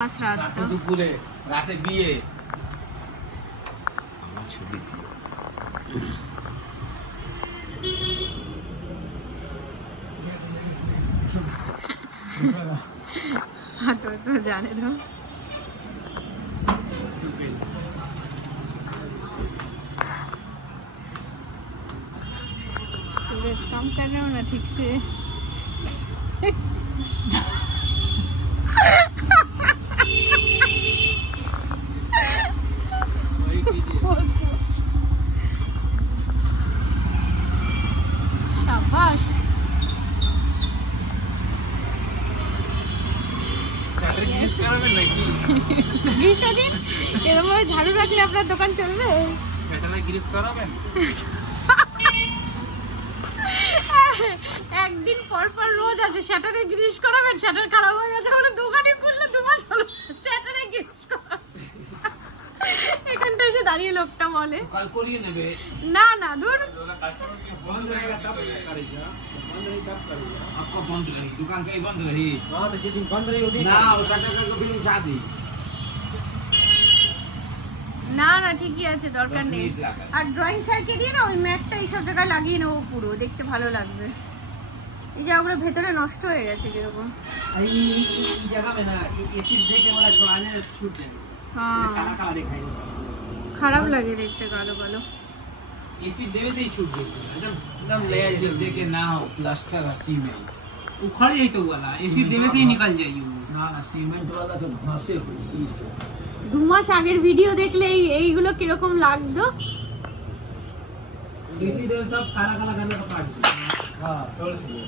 দুপুরে রাতে বিয়ে तो जाने दो। सूरज काम कर रहे हो ना ठीक से। शाबाश। झाड़ू रखले अपना दुकान चलবে একদিন পর পর রোজ আছে শাটারে গ্রিস করাবেন। শাটার খারাপ হয়ে গেছে আমরা দোকানে খুললে 2 মাস হলো শাটারে গ্রিস করা। এখানটা এসে দাঁড়িয়ে লোকটা বলে কাল করিয়ে নেবে। না না দূর कस्टमर के बंद रहेगा तब करेगा। बंद रही तब करेगा। आपका बंद रही दुकान कहीं बंद रही। हां तो जिस दिन बंद रही उस दिन ना वो शटर का फिर उठा दी। না না ঠিকই আছে দরকার নেই। আর ড্রয়িং স্যারকে দিয়ে না ওই ম্যাটটা এই সব জায়গায় লাগিয়ে নেবো পুরো দেখতে ভালো লাগবে। এই জায়গাগুলো ভেতরে নষ্ট হয়ে গেছে যেরকম এই জায়গা में ना एसिड देके वाला छोड़ाने छूट जाएगा। हां काला काला दिखाई देगा খারাপ লাগে দেখতে কালো কালো। एसिड देवे से ही छूट जाएगा एकदम लेयर से देके ना हो प्लास्टर है सीमेंट उखड़ जाई तो वाला एसिड देवे से ही निकल जाएगी वो। ना ना सीमेंट वाला तो घासे हुई इस 2 মাস আগের ভিডিও দেখলে এইগুলো কিরকম লাগতো। एसिड सब काला काला करने का काट दिया। हां तोड़ दिए।